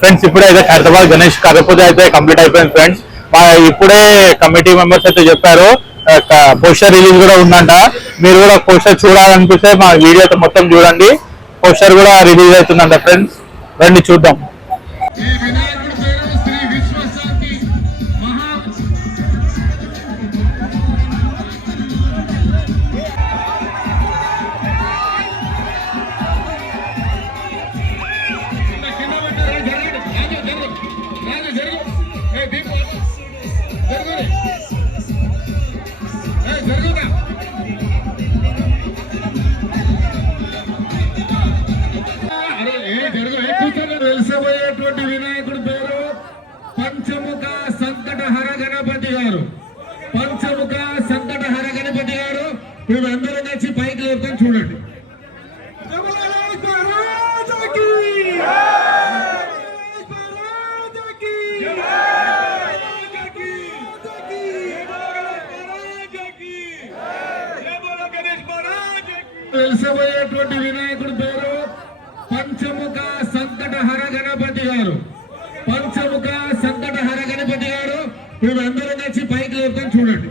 Friends ఇప్పుడైతే హైదరాబాద్ గణేష్ కథపూజ అయితే complete అయిపోయింది ఫ్రెండ్స్. ఇప్పుడే కమిటీ మెంబర్స్ అయితే చెప్పారు పోస్టర్ రిలీజ్ కూడా ఉందంట. మీరు కూడా పోస్టర్ చూడాలనిపిస్తే మా వీడియో అయితే మొత్తం చూడండి. పోస్టర్ కూడా రిలీజ్ అవుతుందంట ఫ్రెండ్స్, రండి చూద్దాం. వెలిసబోయేటువంటి వినాయకుడి పేరు పంచముఖ సంకటహర గణపతి గారు. పంచముఖ సంకటహర గణపతి గారు. మేము అందరం కలిసి పైకి లేపుతాం చూడండి. వెలిసబోయేటువంటి వినాయకుడి పేరు పంచముఖ సంకటహర గణపతి గారు. పంచముఖ సంకటహర గణపతి గారు. మేము అందరం కలిసి పైకి లేపుతాం చూడండి.